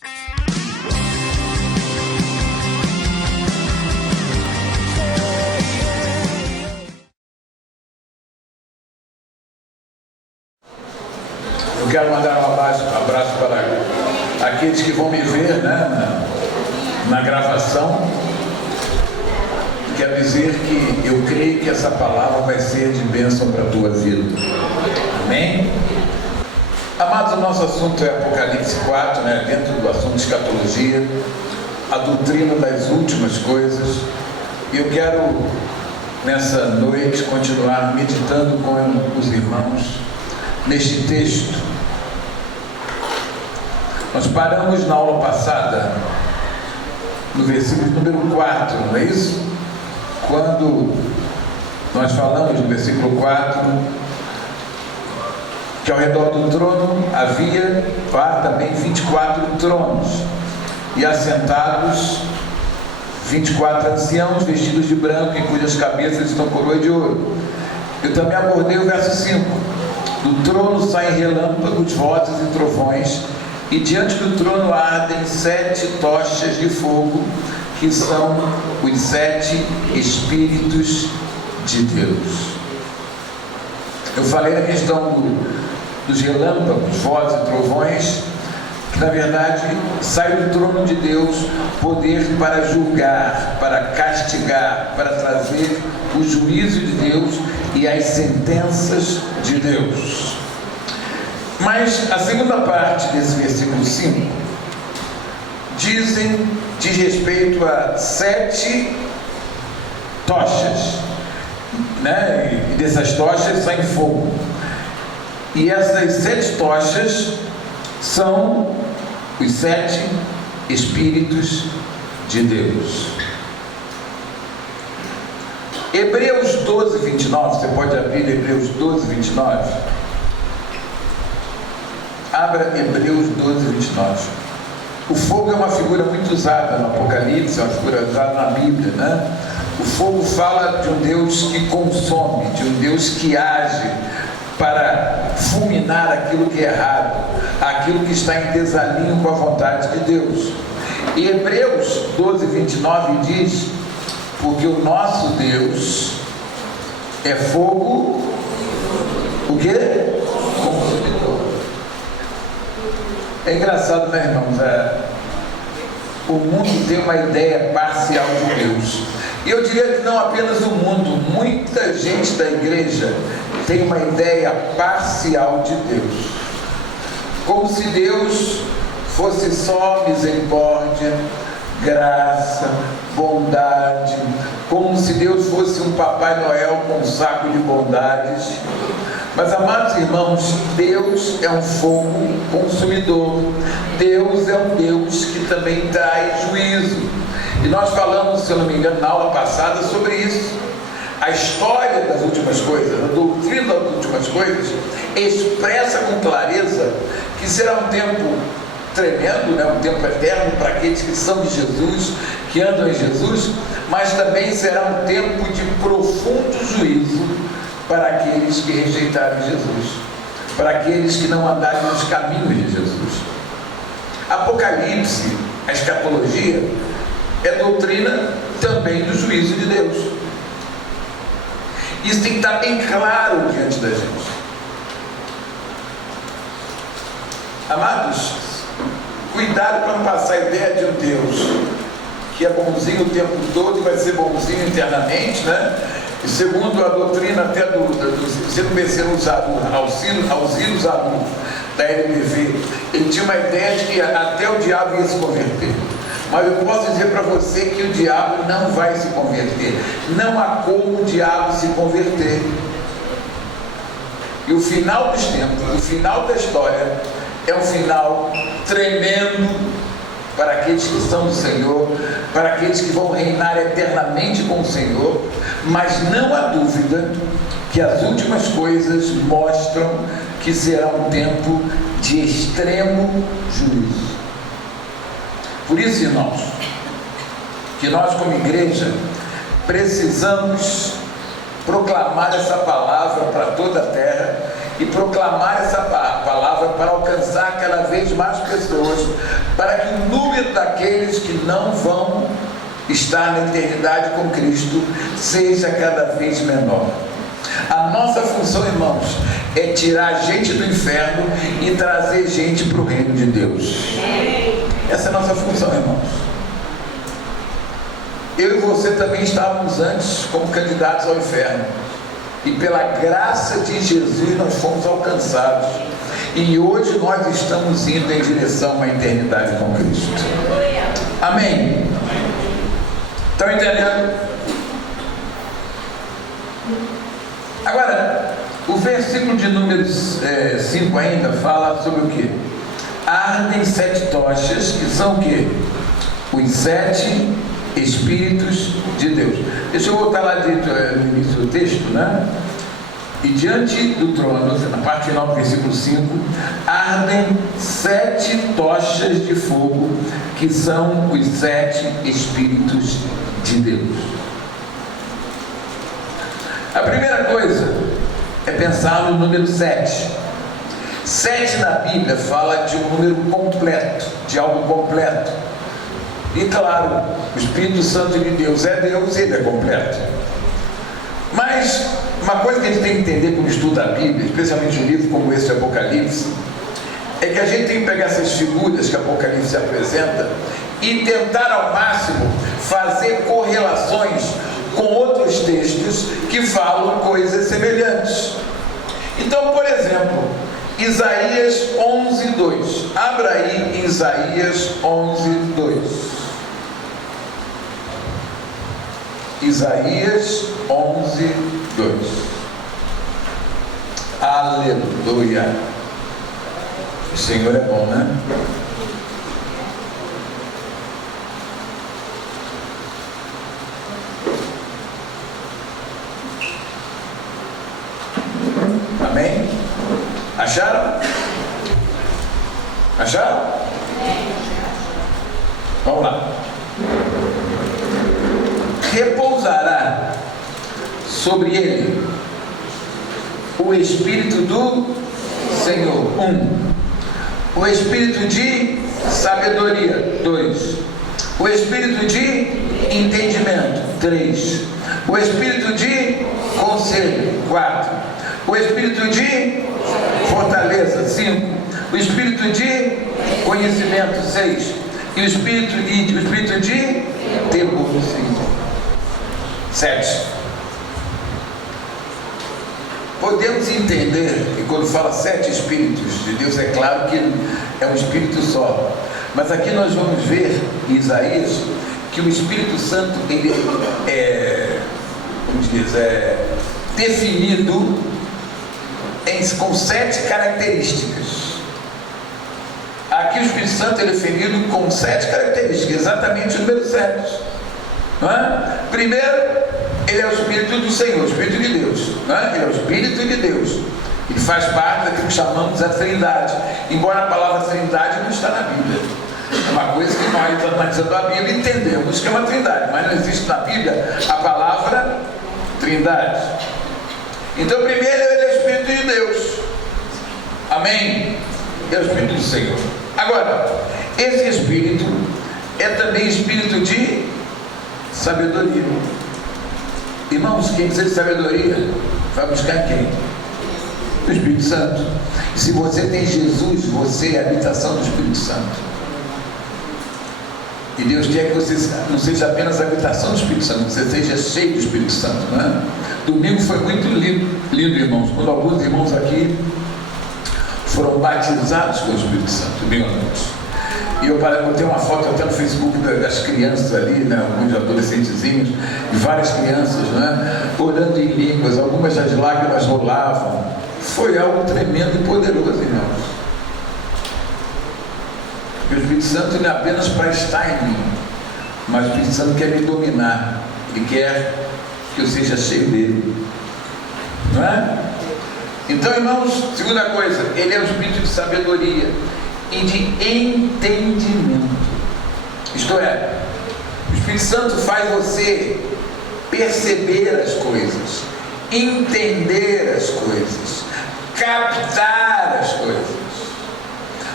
Eu quero mandar um abraço para aqueles que vão me ver, né, na gravação. Quero dizer que eu creio que essa palavra vai ser de bênção para a tua vida. Amém? Amados, o nosso assunto é Apocalipse 4, né, dentro do assunto de escatologia, a doutrina das últimas coisas. E eu quero, nessa noite, continuar meditando com os irmãos neste texto. Nós paramos na aula passada no versículo número 4, não é isso? Quando nós falamos no versículo 4 que ao redor do trono havia também 24 tronos e assentados 24 anciãos vestidos de branco, em cujas cabeças estão coroas de ouro. Eu também abordei o verso 5. Do trono saem relâmpagos, vozes e trovões, e diante do trono ardem 7 tochas de fogo, que são os 7 Espíritos de Deus. Eu falei na questão dos relâmpagos, vozes e trovões, que na verdade sai do trono de Deus poder para julgar, para castigar, para trazer o juízo de Deus e as sentenças de Deus. Mas a segunda parte desse versículo 5 diz respeito a 7 tochas, né? E dessas tochas saem fogo. E essas 7 tochas são os 7 Espíritos de Deus. Hebreus 12, 29, você pode abrir Hebreus 12, 29. Abra Hebreus 12, 29. O fogo é uma figura muito usada no Apocalipse, é uma figura usada na Bíblia, né? O fogo fala de um Deus que consome, de um Deus que age para fulminar aquilo que é errado, aquilo que está em desalinho com a vontade de Deus. E Hebreus 12, 29 diz: porque o nosso Deus é fogo, o quê? Consumidor. É engraçado, né, irmãos? O mundo tem uma ideia parcial de Deus. E eu diria que não apenas o mundo, muita gente da igreja tem uma ideia parcial de Deus. Como se Deus fosse só misericórdia, graça, bondade, como se Deus fosse um Papai Noel com um saco de bondades. Mas, amados irmãos, Deus é um fogo consumidor. Deus é um Deus que também traz juízo. E nós falamos, se eu não me engano, na aula passada sobre isso. A história das últimas coisas, a doutrina das últimas coisas, expressa com clareza que será um tempo tremendo, né? Um tempo eterno para aqueles que são de Jesus, que andam em Jesus, mas também será um tempo de profundo juízo para aqueles que rejeitarem Jesus, para aqueles que não andarem nos caminhos de Jesus. Apocalipse, a escatologia, é doutrina também do juízo de Deus. Isso tem que estar bem claro diante da gente. Amados, cuidado para não passar a ideia de um Deus que é bonzinho o tempo todo e vai ser bonzinho internamente, né? E segundo a doutrina até se não vencer auxílios adultos da LBV, ele tinha uma ideia de que até o diabo ia se converter. Mas eu posso dizer para você que o diabo não vai se converter. Não há como o diabo se converter. E o final dos tempos, o final da história, é um final tremendo para aqueles que são do Senhor, para aqueles que vão reinar eternamente com o Senhor. Mas não há dúvida que as últimas coisas mostram que será um tempo de extremo juízo. Por isso, irmãos, que nós como igreja precisamos proclamar essa palavra para toda a terra e proclamar essa palavra para alcançar cada vez mais pessoas, para que o número daqueles que não vão estar na eternidade com Cristo seja cada vez menor. A nossa função, irmãos, é tirar gente do inferno e trazer gente para o reino de Deus. Essa é a nossa função, irmãos. Eu e você também estávamos antes como candidatos ao inferno, e pela graça de Jesus nós fomos alcançados, e hoje nós estamos indo em direção a uma eternidade com Cristo. Amém? Estão entendendo? Agora, o versículo de número 5 ainda fala sobre o que? Ardem 7 tochas, que são o que? Os 7 Espíritos de Deus. Deixa eu voltar lá no início do texto, né? E diante do trono, na parte final do versículo 5, ardem 7 tochas de fogo, que são os 7 Espíritos de Deus. A primeira coisa é pensar no número 7. 7 na Bíblia fala de um número completo, de algo completo. E claro, o Espírito Santo de Deus é Deus, ele é completo. Mas uma coisa que a gente tem que entender quando estuda a Bíblia, especialmente um livro como esse, Apocalipse, é que a gente tem que pegar essas figuras que Apocalipse apresenta e tentar ao máximo fazer correlações com outros textos que falam coisas semelhantes. Então, por exemplo, Isaías 11:2. Abra aí Isaías 11:2. Isaías 11:2. Aleluia. O Senhor é bom, né? Amém? Acharam? Acharam? Vamos lá. Repousará sobre ele o Espírito do Senhor. 1. O Espírito de sabedoria. 2. O Espírito de entendimento. 3. O Espírito de conselho. 4. O Espírito de fortaleza. 5. O Espírito de conhecimento. 6. E o Espírito de temor. 5. 7. Podemos entender que quando fala 7 Espíritos de Deus, é claro que é um Espírito só. Mas aqui nós vamos ver em Isaías que o Espírito Santo ele definido com 7 características. Aqui o Espírito Santo é definido com 7 características, exatamente o número 7. Não é? Primeiro, ele é o Espírito do Senhor, o Espírito de Deus. Não é? Ele é o Espírito de Deus. Ele faz parte daquilo que chamamos a Trindade, embora a palavra Trindade não está na Bíblia. É uma coisa que nós, analisando a Bíblia, entendemos que é uma Trindade, mas não existe na Bíblia a palavra Trindade. Então, primeiro, ele é o Espírito de Deus. Amém? É o Espírito do Senhor. Agora, esse Espírito é também Espírito de sabedoria. Irmãos, quem precisa de sabedoria vai buscar quem? O Espírito Santo. E se você tem Jesus, você é a habitação do Espírito Santo. E Deus quer que você não seja apenas a habitação do Espírito Santo, que você seja cheio do Espírito Santo, não é? Domingo foi muito lindo, irmãos, quando alguns irmãos aqui foram batizados com o Espírito Santo, domingo à noite. E eu botei uma foto até no Facebook das crianças ali, né, alguns adolescentezinhos, e várias crianças, né, orando em línguas, algumas das lágrimas rolavam. Foi algo tremendo e poderoso, irmãos. E o Espírito Santo não é apenas para estar em mim, mas o Espírito Santo quer me dominar. Ele quer que eu seja cheio dele. Não é? Então, irmãos, segunda coisa, ele é o Espírito de sabedoria e de entendimento. Isto é, o Espírito Santo faz você perceber as coisas, entender as coisas, captar as coisas.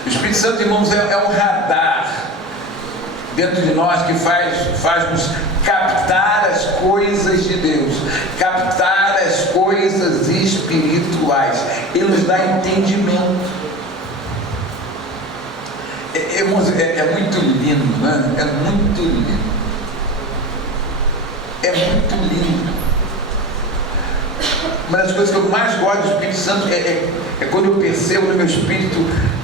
O Espírito Santo, irmãos, é um radar dentro de nós que faz-nos captar as coisas de Deus, captar as coisas espirituais. Ele nos dá entendimento. Irmãos, é muito lindo, né? É muito lindo. É muito lindo. Uma das coisas que eu mais gosto do Espírito Santo é quando eu percebo no meu espírito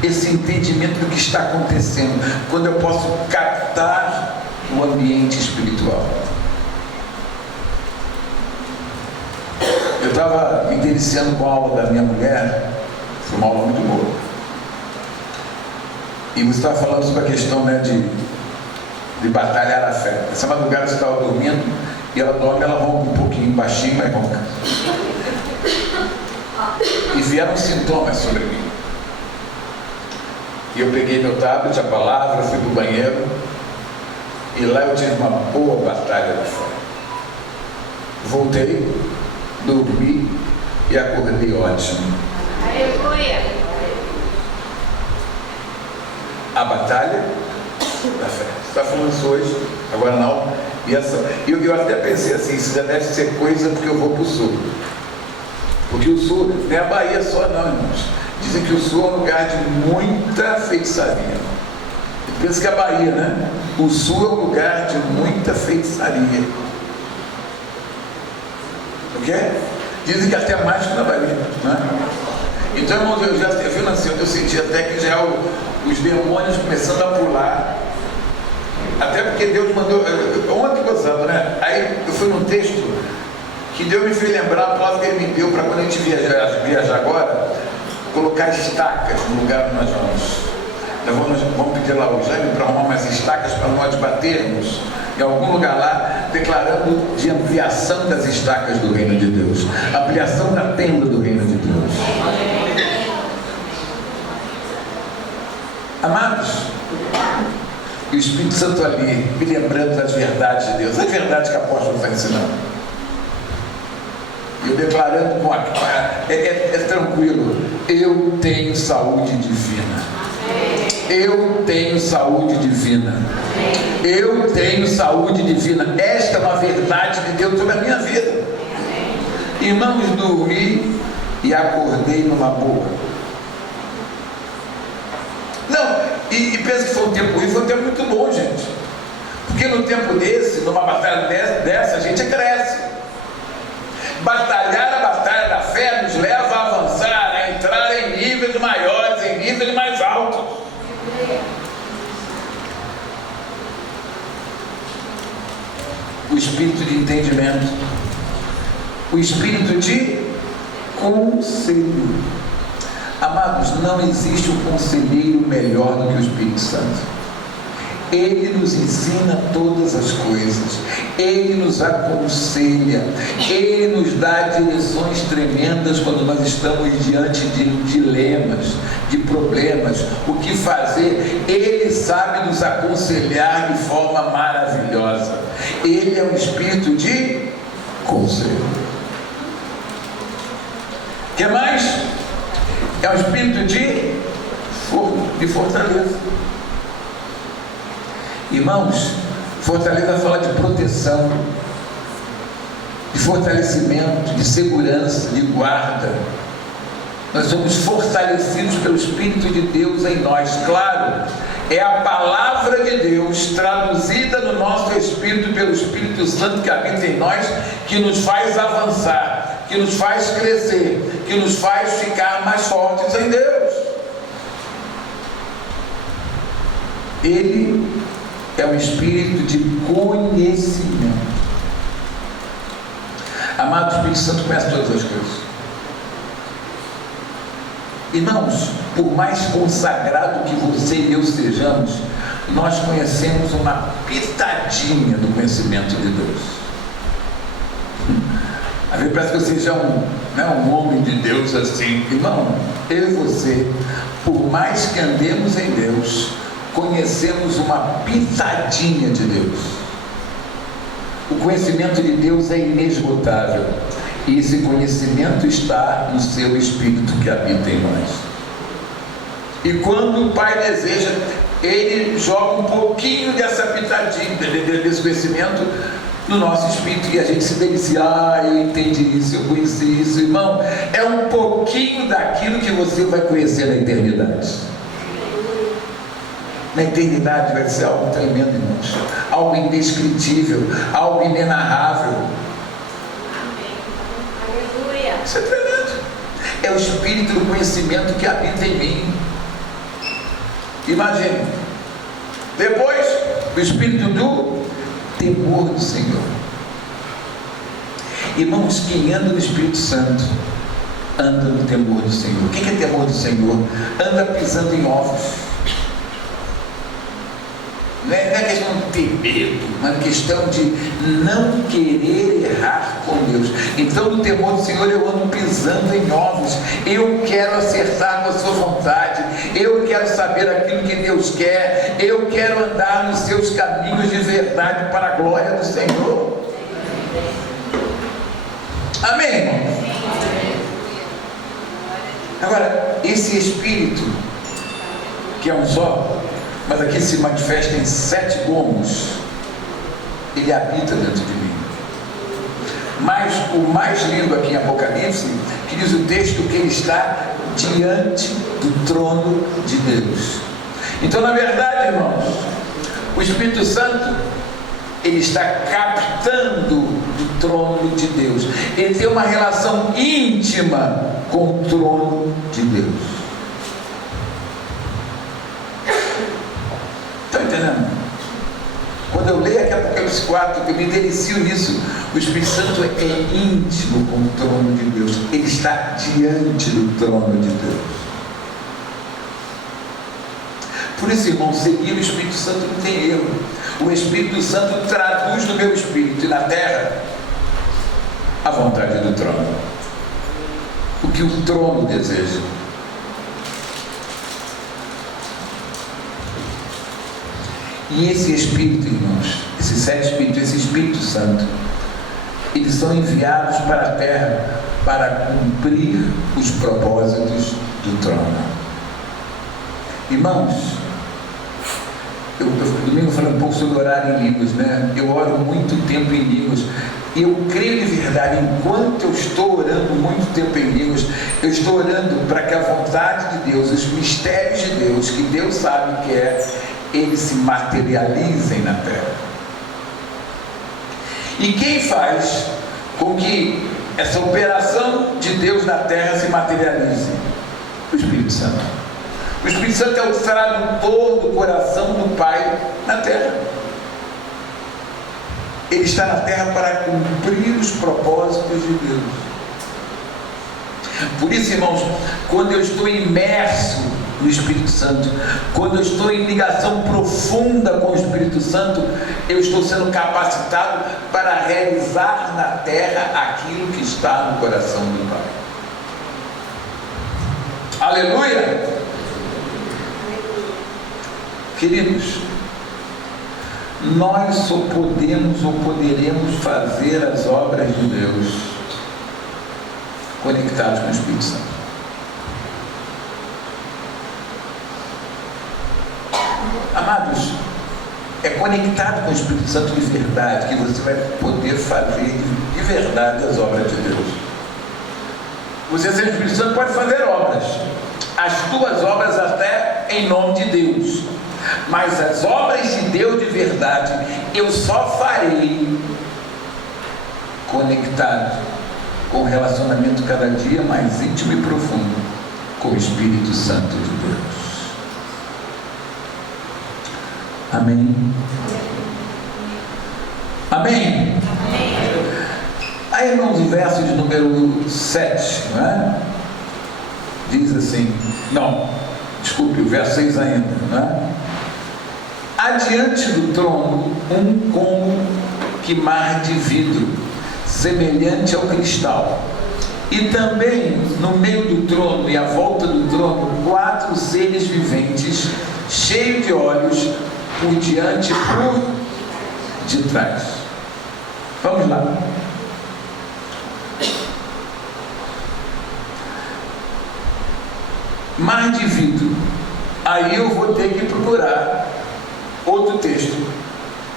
esse entendimento do que está acontecendo, quando eu posso captar o ambiente espiritual. Eu estava me deliciando com a aula da minha mulher, foi uma aula muito boa, e você estava falando sobre a questão, né, de batalhar a fé. Essa madrugada você estava dormindo, e ela dorme, ela ronca um pouquinho, baixinho, mas ronca. E vieram sintomas sobre mim. E eu peguei meu tablet, a palavra, fui para o banheiro, e lá eu tive uma boa batalha da fé. Voltei, dormi e acordei ótimo. Aleluia! A batalha da fé. Você está falando isso hoje, agora não. E eu até pensei assim, isso já deve ser coisa porque eu vou para o sul. Porque o sul não é a Bahia só não, irmãos. Dizem que o sul é um lugar de muita feitiçaria. Eu penso que é a Bahia, né? O sul é um lugar de muita feitiçaria. O quê? Dizem que até mais que na Bahia, né? Então, irmãos, eu já vi nascendo, eu senti até que já os demônios começando a pular. Até porque Deus mandou, ontem gozando, né? Aí eu fui num texto que Deus me fez lembrar a palavra que Ele me deu para quando a gente viajar agora, colocar estacas no lugar onde nós vamos. Vamos pedir lá o Jaime para arrumar umas estacas para nós batermos em algum lugar lá, declarando de ampliação das estacas do reino de Deus, ampliação da tenda do reino de Deus. Amados, e o Espírito Santo ali, me lembrando das verdades de Deus, as verdades que o apóstolo está ensinando. Eu declarando com é tranquilo, eu tenho saúde divina. Eu tenho saúde divina. Eu tenho saúde divina. Esta é uma verdade de Deus sobre a minha vida. Irmãos, dormi e acordei numa boa. Não, e pensa que foi um tempo ruim, foi um tempo muito bom, gente. Porque no tempo desse, numa batalha dessa, a gente cresce. Batalhar a batalha da fé nos leva a avançar, a entrar em níveis maiores, em níveis mais altos. O espírito de entendimento, o espírito de conselho. Amados, não existe um conselheiro melhor do que o Espírito Santo. Ele nos ensina todas as coisas, Ele nos aconselha, Ele nos dá direções tremendas quando nós estamos diante de dilemas, de problemas, o que fazer. Ele sabe nos aconselhar de forma maravilhosa. Ele é um espírito de conselho. O que mais? É um espírito de fortaleza. Irmãos, fortaleza fala de proteção, de fortalecimento, de segurança, de guarda. Nós somos fortalecidos pelo Espírito de Deus em nós. Claro, é a palavra de Deus traduzida no nosso espírito pelo Espírito Santo que habita em nós, que nos faz avançar, que nos faz crescer, que nos faz ficar mais fortes em Deus. Ele é um espírito de conhecimento. Amado, o Espírito Santo conhece todas as coisas. Irmãos, por mais consagrado que você e eu sejamos, nós conhecemos uma pitadinha do conhecimento de Deus. Às vezes parece que você seja um homem de Deus assim. Irmão, eu e você, por mais que andemos em Deus, conhecemos uma pitadinha de Deus. O conhecimento de Deus é inesgotável. E esse conhecimento está no seu Espírito que habita em nós. E quando o Pai deseja, Ele joga um pouquinho dessa pitadinha, desse conhecimento no nosso espírito, e a gente se delicia. Eu entendi isso, eu conheci isso, irmão. É um pouquinho daquilo que você vai conhecer na eternidade. Na eternidade vai ser algo tremendo, irmãos. Algo indescritível, algo inenarrável. Isso é tremendo. É o Espírito do conhecimento que habita em mim. Imagine. Depois, o Espírito do temor do Senhor. Irmãos, quem anda no Espírito Santo anda no temor do Senhor. O que é temor do Senhor? Anda pisando em ovos. Não é questão de ter medo, mas questão de não querer errar com Deus. Então, no temor do Senhor, eu ando pisando em ovos. Eu quero acertar com a sua vontade. Eu quero saber aquilo que Deus quer. Eu quero andar nos seus caminhos de verdade para a glória do Senhor. Amém, irmão? Agora, esse Espírito, que é um só, mas aqui se manifesta em 7 gomos, ele habita dentro de mim. Mas o mais lindo aqui em Apocalipse, que diz o texto que ele está diante do trono de Deus. Então, na verdade, irmãos, o Espírito Santo, ele está captando do trono de Deus. Ele tem uma relação íntima com o trono de Deus. Estão entendendo? Quando eu leio aqui Apocalipse 4, eu me delicio nisso. O Espírito Santo é íntimo com o trono de Deus. Ele está diante do trono de Deus. Por isso, irmão, seguir o Espírito Santo não tem erro. O Espírito Santo traduz no meu espírito e na terra a vontade do trono. O que o trono deseja. E esse Espírito, irmãos, esses 7 Espíritos, esse Espírito Santo, eles são enviados para a terra para cumprir os propósitos do trono. Irmãos, domingo falei um pouco sobre orar em línguas, né? Eu oro muito tempo em línguas. E eu creio de verdade, enquanto eu estou orando muito tempo em línguas, eu estou orando para que a vontade de Deus, os mistérios de Deus, que Deus sabe que é, eles se materializem na terra. E quem faz com que essa operação de Deus na terra se materialize? O Espírito Santo. O Espírito Santo é o tradutor do coração do Pai na terra. Ele está na terra para cumprir os propósitos de Deus. Por isso, irmãos, quando eu estou imerso no Espírito Santo, quando eu estou em ligação profunda com o Espírito Santo, eu estou sendo capacitado para realizar na terra aquilo que está no coração do Pai. Aleluia! Queridos, nós só podemos ou poderemos fazer as obras de Deus conectados com o Espírito Santo. Amados, é conectado com o Espírito Santo de verdade que você vai poder fazer de verdade as obras de Deus. Você sem o Espírito Santo pode fazer obras, as tuas obras até em nome de Deus, mas as obras de Deus de verdade eu só farei conectado com um relacionamento cada dia mais íntimo e profundo com o Espírito Santo de Deus. Amém? Amém? Aí, irmãos, o verso de número 7, não é? Diz assim, o verso 6 ainda, não é? Adiante do trono, um como que mar de vidro, semelhante ao cristal. E também no meio do trono e à volta do trono, 4 seres viventes, cheios de olhos, por diante e por detrás. Vamos lá. mar de vidro. Aí eu vou ter que procurar outro texto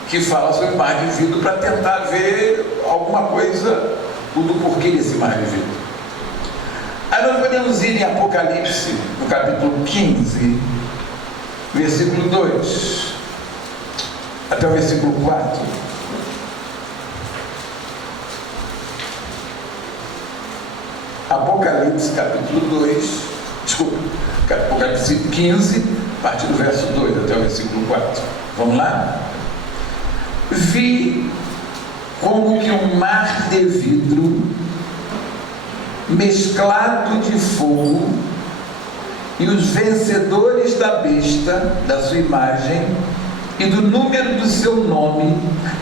que fala sobre mar de vidro para tentar ver alguma coisa do porquê desse mar de vidro. Aí nós podemos ir em Apocalipse, no capítulo 15, versículo 2 até o versículo 4. Apocalipse capítulo 2, desculpa, Apocalipse 15, a partir do verso 2 até o versículo 4. Vamos lá? Vi como que um mar de vidro mesclado de fogo, e os vencedores da besta, da sua imagem e do número do seu nome,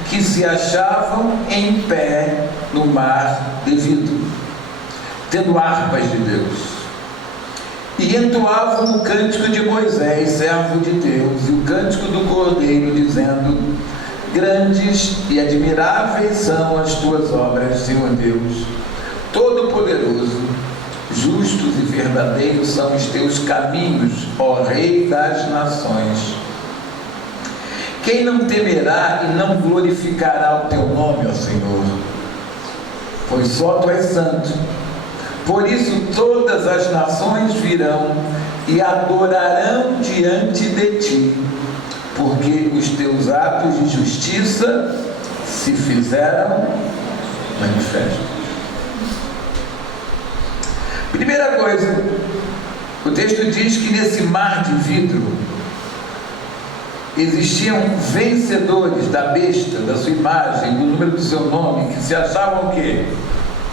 que se achavam em pé no mar de vidro, tendo harpas de Deus, e entoavam o cântico de Moisés, servo de Deus, e o cântico do Cordeiro, dizendo: grandes e admiráveis são as tuas obras, Senhor Deus Todo-Poderoso, justos e verdadeiros são os teus caminhos, ó Rei das nações. Quem não temerá e não glorificará o teu nome, ó Senhor? Pois só tu és santo. Por isso todas as nações virão e adorarão diante de ti, porque os teus atos de justiça se fizeram manifestos. Primeira coisa, o texto diz que nesse mar de vidro existiam vencedores da besta, da sua imagem, do número do seu nome, que se achavam o quê?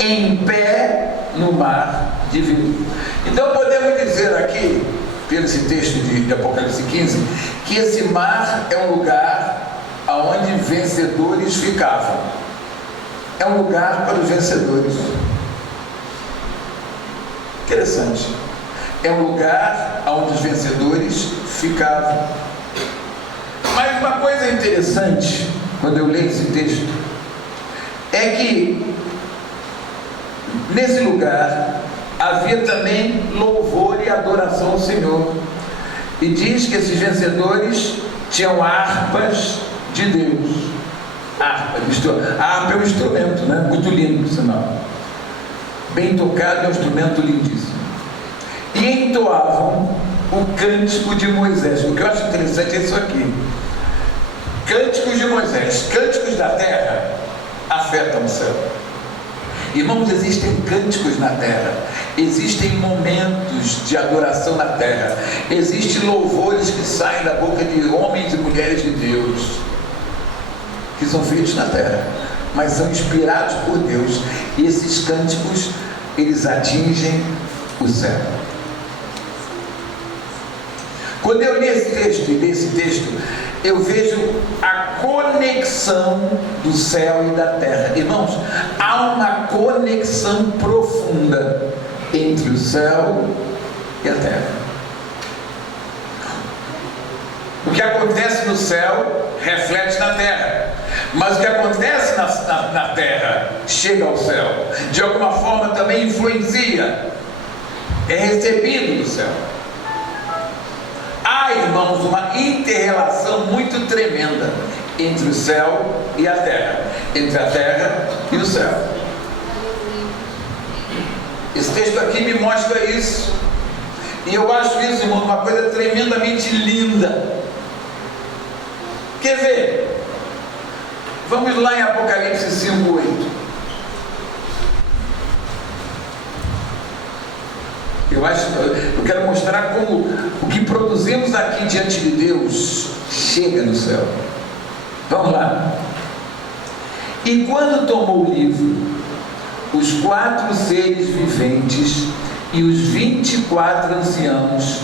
Em pé no mar de vidro. Então podemos dizer aqui, pelo esse texto de Apocalipse 15, que esse mar é um lugar onde vencedores ficavam. É um lugar para os vencedores. Interessante. É um lugar onde os vencedores ficavam. Mas uma coisa interessante, quando eu leio esse texto, é que nesse lugar havia também louvor e adoração ao Senhor. E diz que esses vencedores tinham harpas de Deus. A harpa é um instrumento, né? Muito lindo, por sinal. Bem tocado, é um instrumento lindíssimo. E entoavam o cântico de Moisés. O que eu acho interessante é isso aqui. Cânticos de Moisés, cânticos da terra afetam o céu. Irmãos, existem cânticos na terra, existem momentos de adoração na terra, existem louvores que saem da boca de homens e mulheres de Deus, que são feitos na terra, mas são inspirados por Deus, e esses cânticos, eles atingem o céu. Quando eu li esse texto, e li esse texto, eu vejo a conexão do céu e da terra. Irmãos, há uma conexão profunda entre o céu e a terra. O que acontece no céu reflete na terra, mas o que acontece na terra chega ao céu, de alguma forma também influencia, é recebido do céu. Há, irmãos, uma inter-relação muito tremenda entre o céu e a terra, entre a terra e o céu. Esse texto aqui me mostra isso, e eu acho isso, irmão, uma coisa tremendamente linda. Quer ver? Vamos lá em Apocalipse 5:8. Eu quero mostrar como o que produzimos aqui diante de Deus chega no céu. Vamos lá. E quando tomou o livro, os 4 seres viventes e os 24 anciãos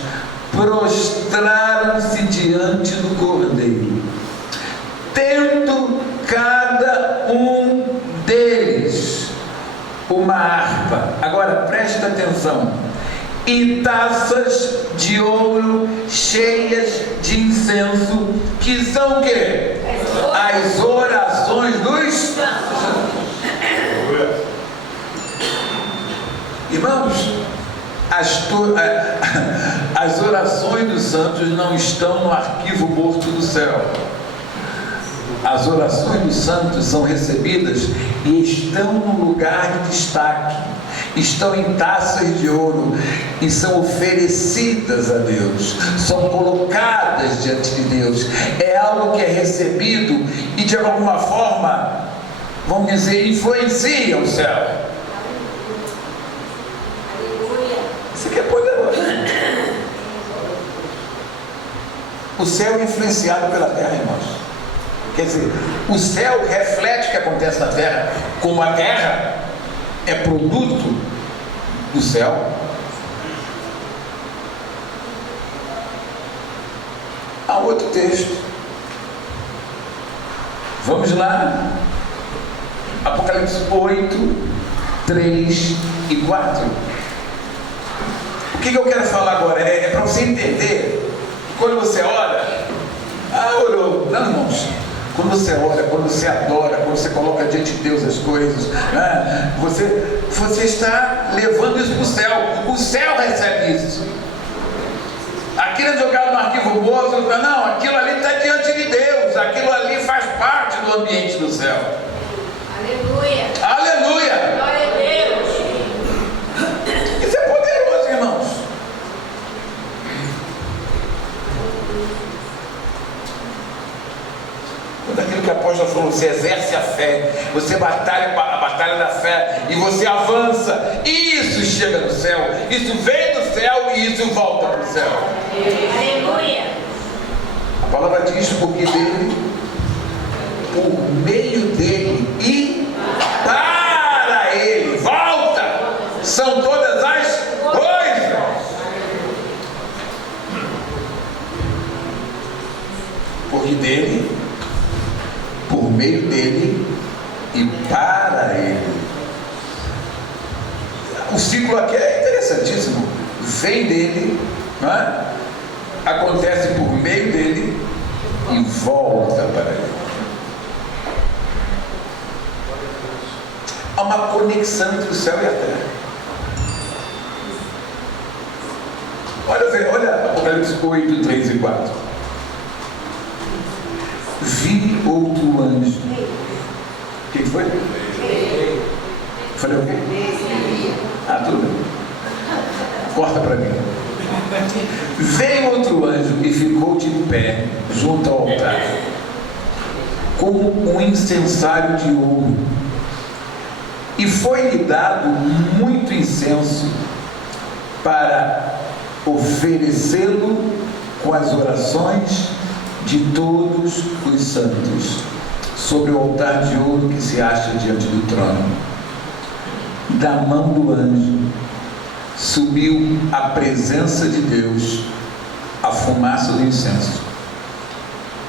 prostraram-se diante do Cordeiro, tendo cada um deles uma harpa. Agora presta atenção. E taças de ouro cheias de incenso, que são o quê? As orações dos... Irmãos, As orações dos santos não estão no arquivo morto do céu. As orações dos santos são recebidas e estão no lugar de destaque, estão em taças de ouro e são oferecidas a Deus, são colocadas diante de Deus. É algo que é recebido e de alguma forma, vamos dizer, influencia o céu. Isso aqui é poderoso. O céu é influenciado pela terra, irmãos. Quer dizer, o céu reflete o que acontece na terra, como a terra é produto do céu. Há outro texto. Vamos lá. Apocalipse 8, 3 e 4. O que eu quero falar agora? É para você entender. Quando você ora, orou. Não, irmãos. Quando você ora, quando você adora, quando você coloca diante de Deus as coisas, né? Você está levando isso para o céu. O céu recebe isso. Aquilo é jogado no arquivo morto. Não, aquilo ali está diante de Deus. Aquilo ali faz parte do ambiente do céu. Aleluia. Aleluia. Glória a Deus. Isso é poderoso, irmãos. Tudo aquilo que a apóstola falou, você exerce a fé, você batalha a batalha da fé e você avança. Isso chega no céu, isso vem do céu e isso volta para o céu. Aleluia. A palavra diz porque dele, por meio dele e para ele, volta, são todas as coisas. Porque dele, por meio dele e para ele. O ciclo aqui é interessantíssimo. Vem dele, não é? Acontece por meio dele e volta para ele. Há uma conexão entre o céu e a terra. Olha Apocalipse 8, 3 e 4. Vi outro anjo. O que foi? Falei o quê? Tudo bem. Corta para mim. Veio outro anjo e ficou de pé junto ao altar, com um incensário de ouro, e foi-lhe dado muito incenso para oferecê-lo com as orações de todos os santos sobre o altar de ouro que se acha diante do trono. Da mão do anjo subiu à presença de Deus a fumaça do incenso,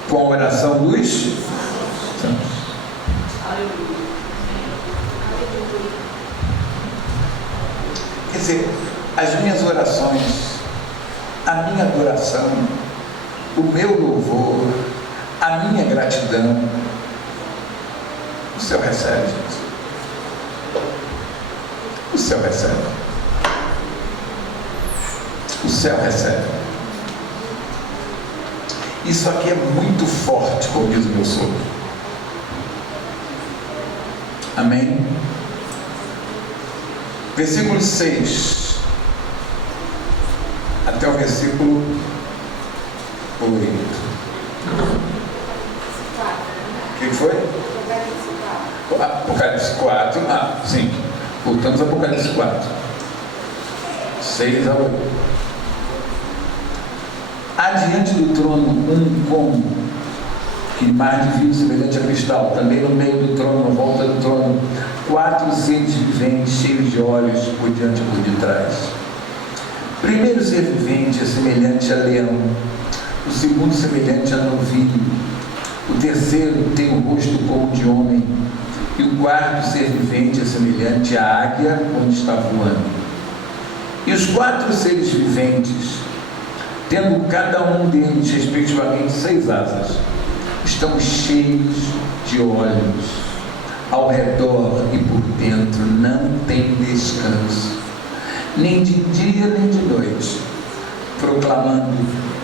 com a oração dos santos. Quer dizer, as minhas orações, a minha adoração, o meu louvor, a minha gratidão, o céu recebe, gente. O céu recebe. O céu recebe. Isso aqui é muito forte, como diz o meu sogro. Amém? Versículo 6 até o versículo 8. O que foi? Apocalipse 4. Sim. Voltamos a Apocalipse 4. 6 a 8. Há diante do trono um como que mar de vidro semelhante a cristal, também no meio do trono, na volta do trono, 4 seres viventes cheios de olhos por diante e por detrás. O primeiro ser vivente é semelhante a leão, o segundo semelhante a novilho, o terceiro tem o rosto como de homem, e o quarto ser vivente é semelhante à águia onde está voando. E os 4 seres viventes, tendo cada um deles respectivamente 6 asas, estão cheios de olhos ao redor e por dentro, não tem descanso, nem de dia nem de noite. proclamando: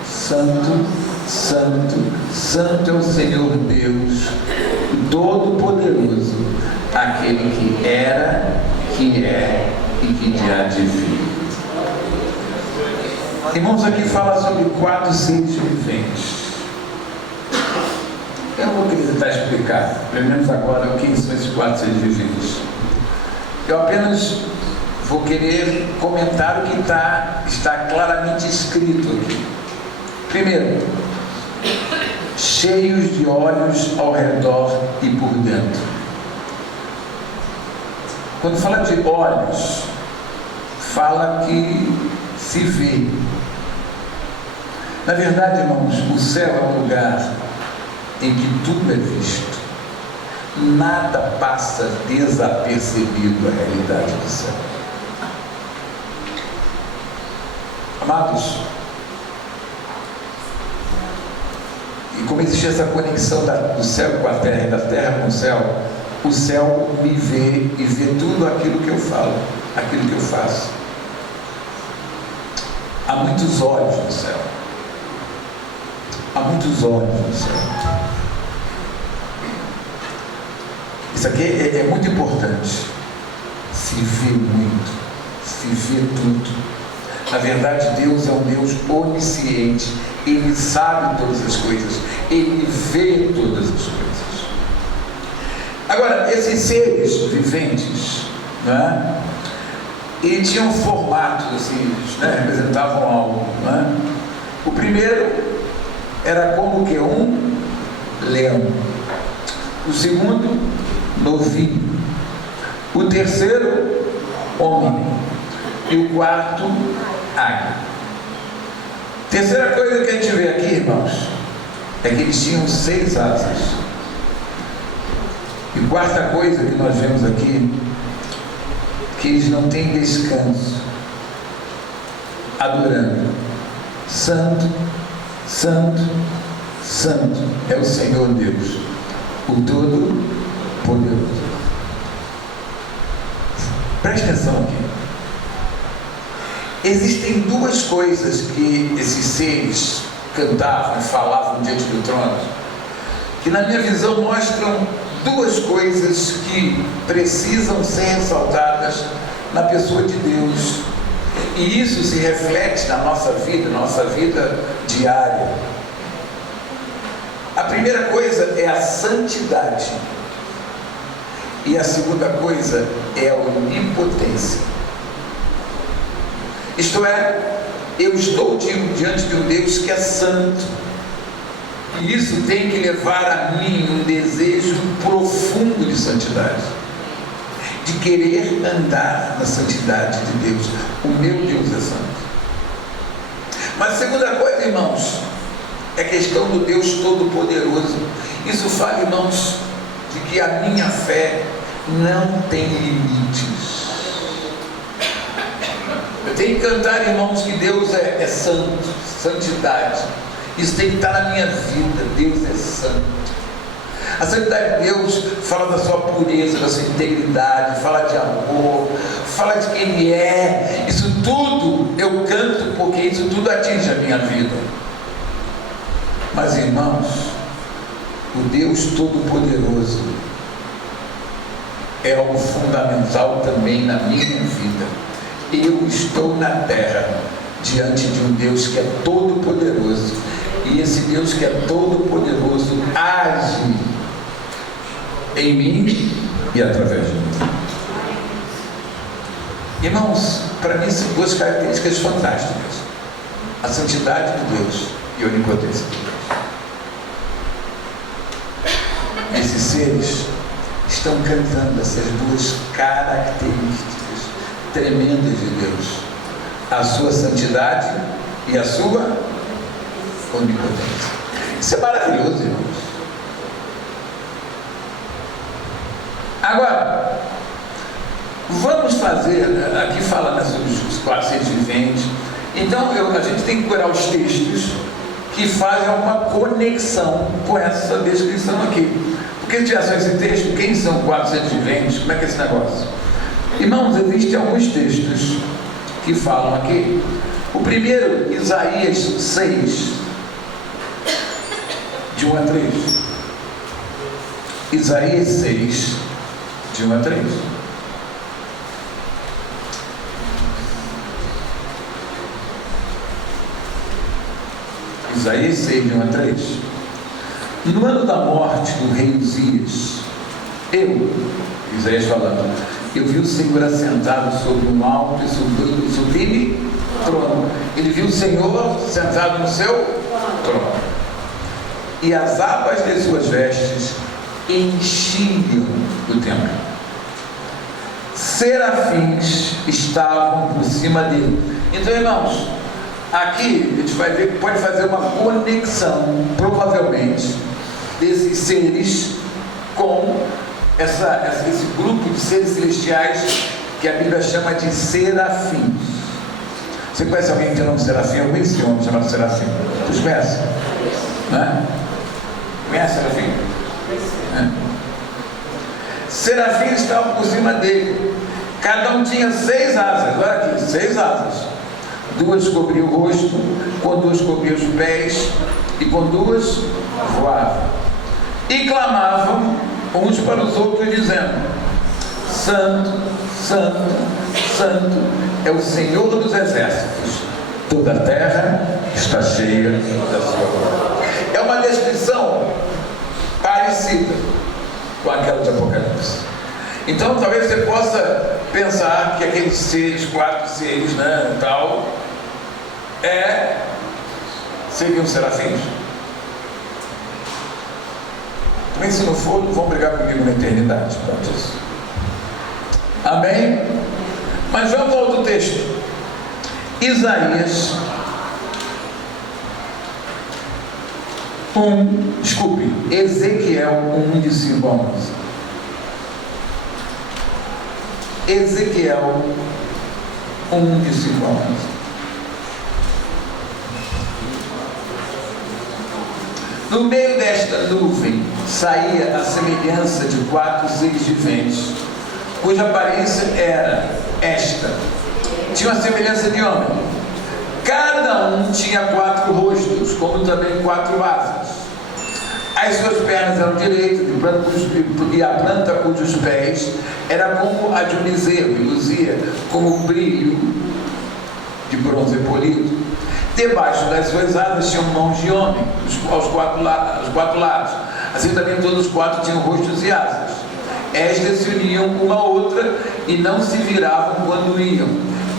Santo, Santo, Santo é o Senhor Deus, Todo-Poderoso, aquele que era, que é e que há de vir. Irmãos, aqui fala sobre 4 seres viventes. Eu não vou querer tentar explicar, pelo menos agora, o que são esses 4 seres viventes. Eu apenas vou querer comentar o que está claramente escrito aqui. Primeiro, cheios de olhos ao redor e por dentro. Quando fala de olhos, fala que se vê. Na verdade, irmãos, o céu é um lugar em que tudo é visto. Nada passa desapercebido a realidade do céu. Amados, e como existe essa conexão do céu com a terra e da terra com o céu me vê e vê tudo aquilo que eu falo, aquilo que eu faço. Há muitos olhos no céu. Há muitos olhos no céu. Isso aqui é muito importante. Se vê muito, se vê tudo. Na verdade, Deus é um Deus onisciente. Ele sabe todas as coisas. Ele vê todas as coisas. Agora, esses seres viventes, né, eles tinham um formato, assim, né, representavam algo. Né? O primeiro era como que um leão. O segundo, novilho. O terceiro, homem. E o quarto, águia. Terceira coisa que a gente vê aqui, irmãos, é que eles tinham 6 asas. E quarta coisa que nós vemos aqui, que eles não têm descanso, adorando: Santo, Santo, Santo é o Senhor Deus, o Todo-Poderoso. Preste atenção aqui. Existem 2 coisas que esses seres cantavam e falavam diante do trono, que na minha visão mostram 2 coisas que precisam ser ressaltadas na pessoa de Deus. E isso se reflete na nossa vida diária. A primeira coisa é a santidade. E a segunda coisa é a onipotência. Isto é, eu estou diante de um Deus que é santo. E isso tem que levar a mim um desejo profundo de santidade. De querer andar na santidade de Deus. O meu Deus é santo. Mas a segunda coisa, irmãos, é a questão do Deus Todo-Poderoso. Isso fala, irmãos, de que a minha fé não tem limites. Eu tenho que cantar, irmãos, que Deus é santo, santidade. Isso tem que estar na minha vida. Deus é santo. A santidade de Deus fala da sua pureza, da sua integridade, fala de amor, fala de quem Ele é. Isso tudo eu canto porque isso tudo atinge a minha vida. Mas, irmãos, o Deus Todo-Poderoso é algo fundamental também na minha vida. Eu estou na terra diante de um Deus que é todo-poderoso, e esse Deus que é todo-poderoso age em mim e através de mim. Irmãos, para mim são 2 características fantásticas: a santidade de Deus e a onipotência de Deus. Esses seres estão cantando essas 2 características tremendas de Deus: a sua santidade e a sua onipotência. Isso é maravilhoso, irmãos. Agora, vamos fazer, aqui fala sobre os 4 seres viventes. Então a gente tem que procurar os textos que fazem uma conexão com essa descrição aqui. Porque se tivesse esse texto, quem são 4 seres viventes? Como é que é esse negócio? Irmãos, existem alguns textos que falam aqui O primeiro, Isaías 6, de 1 a 3. Isaías 6, de 1 a 3. Isaías 6, de 1 a 3. No ano da morte do rei Uzias, Isaías falando, eu vi o Senhor assentado sobre um alto e sublime trono. Ele viu o Senhor sentado no seu trono. E as abas de suas vestes enchiam o templo. Serafins estavam por cima dele. Então, irmãos, aqui a gente vai ver que pode fazer uma conexão, provavelmente, desses seres com esse grupo de seres celestiais que a Bíblia chama de serafins. Você conhece alguém que tem o nome serafim? Eu conheci um homem chamado serafim. Vocês conhecem? Né? Conhece serafim? Serafins estavam por cima dele. Cada um tinha 6 asas. Olha aqui, 6 asas. 2 cobriam o rosto, com 2 cobriam os pés, e com 2 voavam. E clamavam uns para os outros, dizendo: Santo, Santo, Santo é o Senhor dos exércitos, toda a terra está cheia da sua glória. É uma descrição parecida com aquela de Apocalipse. Então talvez você possa pensar que aqueles seres, 4 seres, né, tal, seriam serafins. Também, se não for, vão brigar comigo na eternidade por causa disso. Amém? Mas vamos ao outro texto. Isaías 1, desculpe, Ezequiel 1, de 5 a 11. Ezequiel 1, de 5 a 11. No meio desta nuvem saía a semelhança de 4 seres viventes, cuja aparência era esta: tinha a semelhança de homem. Cada um tinha 4 rostos, como também 4 asas. As suas pernas eram direitas, e a planta cujos pés era como a de um bezerro, e luzia como o brilho de bronze polido. Debaixo das suas asas tinham mãos de homem, aos 4 lados. Assim também todos os 4 tinham rostos e asas. Estas se uniam uma à outra e não se viravam quando iam.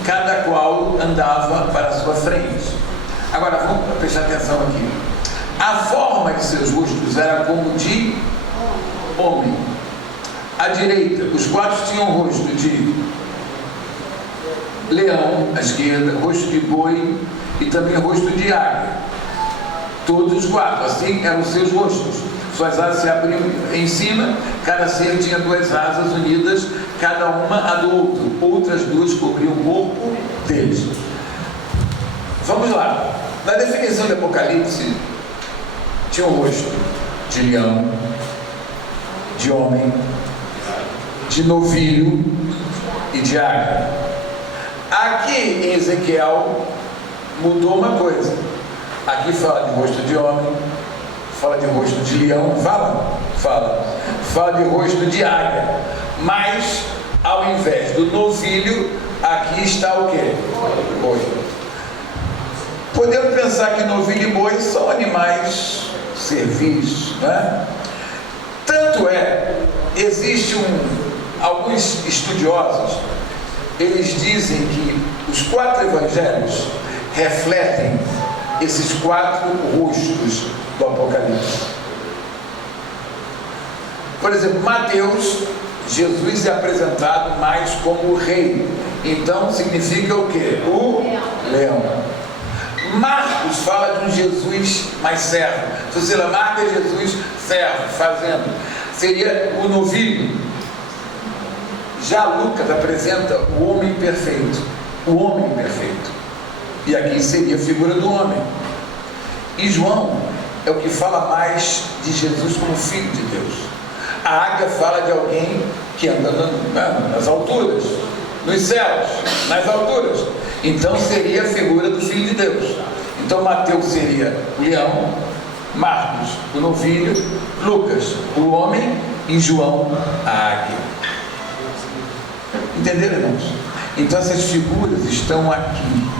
Cada qual andava para a sua frente. Agora vamos prestar atenção aqui. A forma de seus rostos era como de homem. À direita, os 4 tinham rosto de leão, à esquerda, rosto de boi e também rosto de águia. Todos os 4, assim eram os seus rostos. Suas asas se abriam em cima, cada ser tinha 2 asas unidas, cada uma a do outro. Outras 2 cobriam o corpo deles. Vamos lá. Na definição de Apocalipse, tinha um rosto de leão, de homem, de novilho e de águia. Aqui em Ezequiel mudou uma coisa. Aqui fala de rosto de homem, fala de rosto de leão, fala de rosto de águia, mas ao invés do novilho, aqui está o quê? Boi. Podemos pensar que novilho e boi são animais servis, né? Tanto existe alguns estudiosos, eles dizem que os 4 evangelhos refletem esses 4 rostos do Apocalipse. Por exemplo, Mateus, Jesus é apresentado mais como o rei, então significa o quê? O leão. Marcos fala de um Jesus mais servo. Se você lê Marcos, é Jesus servo, fazendo, seria o novilho. Já Lucas apresenta o homem perfeito, e aqui seria a figura do homem. E João é o que fala mais de Jesus como Filho de Deus. A águia fala de alguém que anda nas alturas, nos céus, nas alturas. Então seria a figura do Filho de Deus. Então Mateus seria o leão, Marcos o novilho, Lucas o homem e João a águia. Entenderam, irmãos? Então essas figuras estão aqui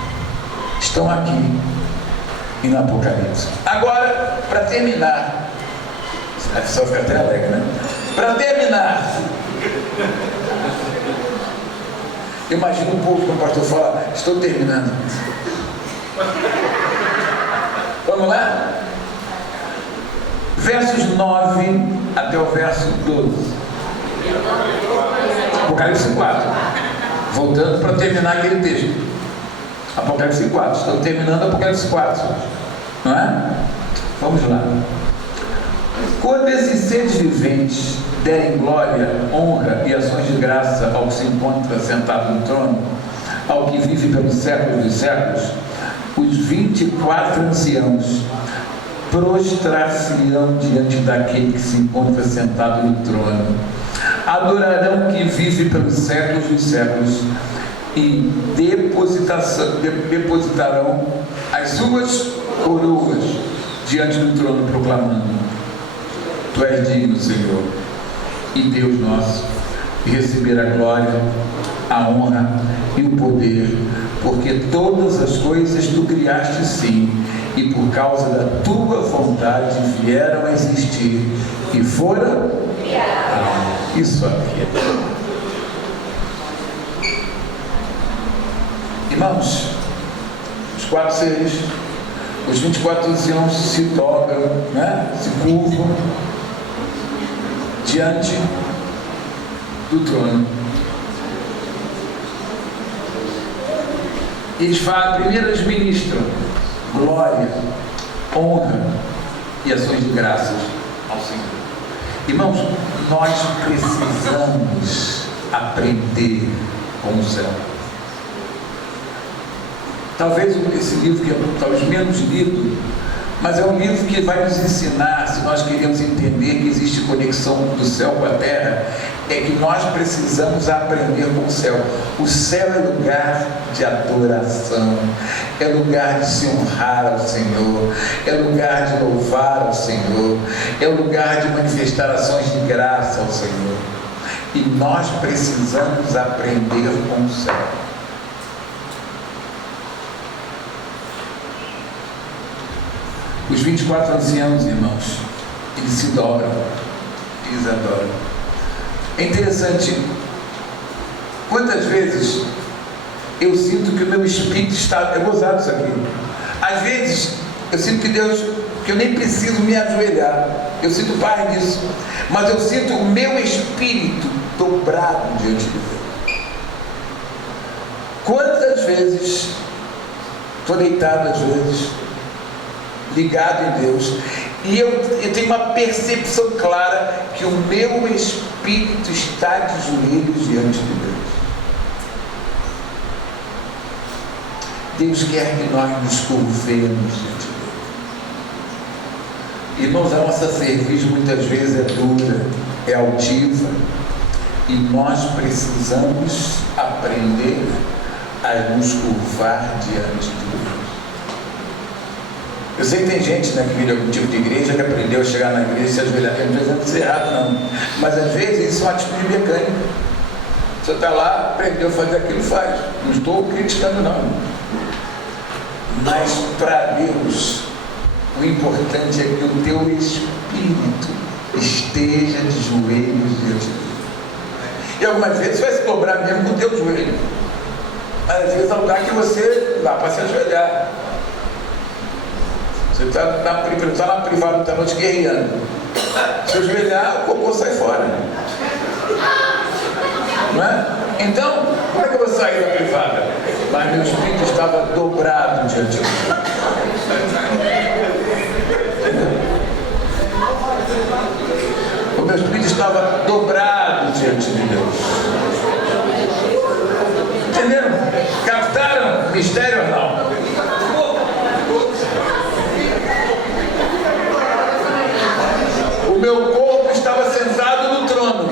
e no Apocalipse. Agora, para terminar, a pessoa fica até alegre, né? Para terminar, imagina o povo quando o pastor fala: estou terminando. Vamos lá? Versos 9 até o verso 12. Apocalipse 4. Voltando para terminar aquele texto. Apocalipse 4. Estou terminando Apocalipse 4. Não é? Vamos lá. Quando esses seres viventes derem glória, honra e ações de graça ao que se encontra sentado no trono, ao que vive pelos séculos dos séculos, os 24 anciãos prostrar-se-ão diante daquele que se encontra sentado no trono, adorarão o que vive pelos séculos dos séculos e depositarão as suas coroas diante do trono, proclamando: Tu és digno, Senhor e Deus nosso, de receber a glória, a honra e o poder, porque todas as coisas Tu criaste sim, e por causa da Tua vontade vieram a existir e foram criadas. Isso aqui. Irmãos, os 4 seres, os 24 anciãos se dobram, né? Se curvam diante do trono. Eles falam, primeiro eles ministram glória, honra e ações de graças ao Senhor. Irmãos, nós precisamos aprender com o céu. Talvez esse livro que é talvez menos lido, mas é um livro que vai nos ensinar, se nós queremos entender que existe conexão do céu com a terra, é que nós precisamos aprender com o céu. O céu é lugar de adoração, é lugar de se honrar ao Senhor, é lugar de louvar ao Senhor, é lugar de manifestar ações de graça ao Senhor. E nós precisamos aprender com o céu. Os 24 anciãos, irmãos, eles se dobram, eles adoram. É interessante, quantas vezes eu sinto que o meu espírito está, é gozado isso aqui. Às vezes eu sinto que Deus, que eu nem preciso me ajoelhar, eu sinto paz nisso, mas eu sinto o meu espírito dobrado diante de Deus. Quantas vezes estou deitado, às vezes ligado em Deus, e eu tenho uma percepção clara que o meu espírito está de joelhos diante de Deus. Deus quer que nós nos curvemos diante dele. Irmãos, a nossa cerviz muitas vezes é dura, é altiva, e nós precisamos aprender a nos curvar diante de Deus. Eu sei que tem gente, né, que vem de algum tipo de igreja que aprendeu a chegar na igreja e se ajoelhar. Eu não estou dizendo isso errado, não. Mas às vezes isso é uma atitude mecânica. Você está lá, aprendeu a fazer aquilo, faz. Não estou criticando, não. Mas para Deus, o importante é que o teu espírito esteja de joelhos diante dele. E algumas vezes você vai se dobrar mesmo com o teu joelho. Mas às vezes é lugar que você dá para se ajoelhar. Você está na privada, está noite guerreando. Se ajoelhar, o cocô sai fora. Não é? Então, como é que eu vou sair da privada? Mas meu espírito estava dobrado diante de Deus. O meu espírito estava dobrado diante de Deus. Entenderam? Captaram o mistério ou não? O meu corpo estava sentado no trono.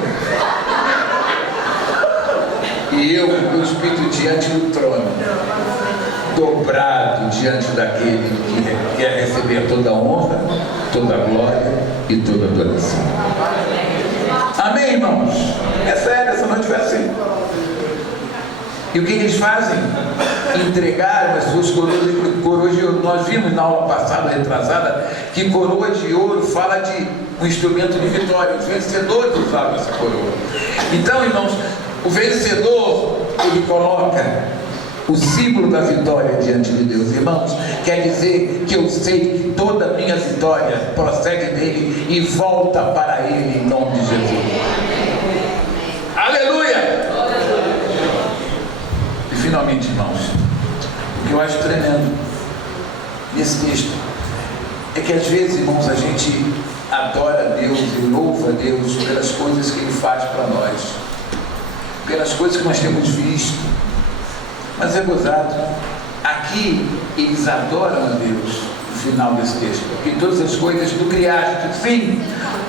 E eu, meu espírito, diante do trono. diante daquele que quer receber toda a honra, toda a glória e toda a adoração. Amém, irmãos? É sério, essa noite foi assim. E o que eles fazem? Entregaram as suas coroas de ouro. Nós vimos na aula passada, retrasada, que coroa de ouro fala de um instrumento de vitória. Os vencedores usavam essa coroa. Então, irmãos, o vencedor, ele coloca o símbolo da vitória diante de Deus. Irmãos, quer dizer que eu sei que toda a minha vitória procede dele e volta para ele em nome de Jesus. Aleluia! E finalmente, irmãos, o que eu acho tremendo nesse texto é que às vezes, irmãos, a gente adora a Deus e louva a Deus pelas coisas que Ele faz para nós, pelas coisas que nós temos visto. Mas é gozado. Aqui eles adoram a Deus no final desse texto, porque todas as coisas tu criaste, sim,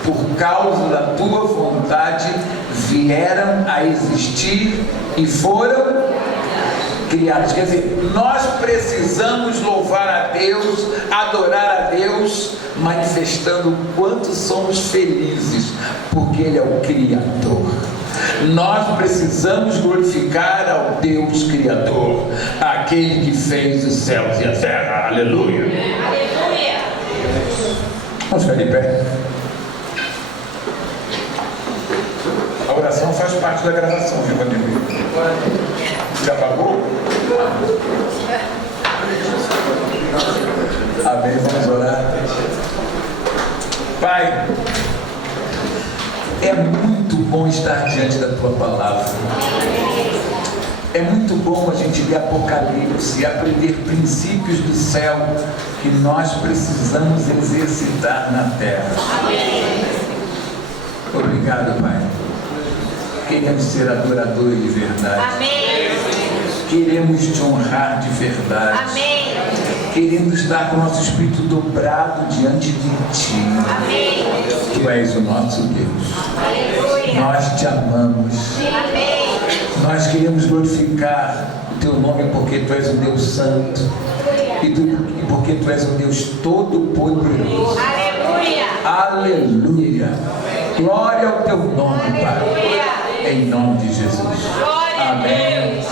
por causa da tua vontade vieram a existir e foram criados. Quer dizer, nós precisamos louvar a Deus, adorar a Deus, manifestando o quanto somos felizes, porque Ele é o Criador. Nós precisamos glorificar ao Deus Criador, aquele que fez os céus e a terra. Aleluia! Aleluia! Vamos ficar de pé. A oração faz parte da gravação, viu, Vanderlei? Já pagou? Amém, vamos orar. Pai, é muito bom estar diante da Tua Palavra. É muito bom a gente ler Apocalipse e aprender princípios do céu que nós precisamos exercitar na terra. Obrigado, Pai. Queremos ser adoradores de verdade. Amém. Queremos te honrar de verdade. Amém. Queremos estar com o nosso espírito dobrado diante de Ti. Amém. Tu és o nosso Deus. Aleluia. Nós te amamos. Amém. Nós queremos glorificar o Teu nome porque Tu és o Deus Santo. E porque Tu és o Deus Todo-Poderoso. Aleluia. Aleluia. Glória ao Teu nome, Pai. Aleluia. Em nome de Jesus. Glória a Amém. Deus.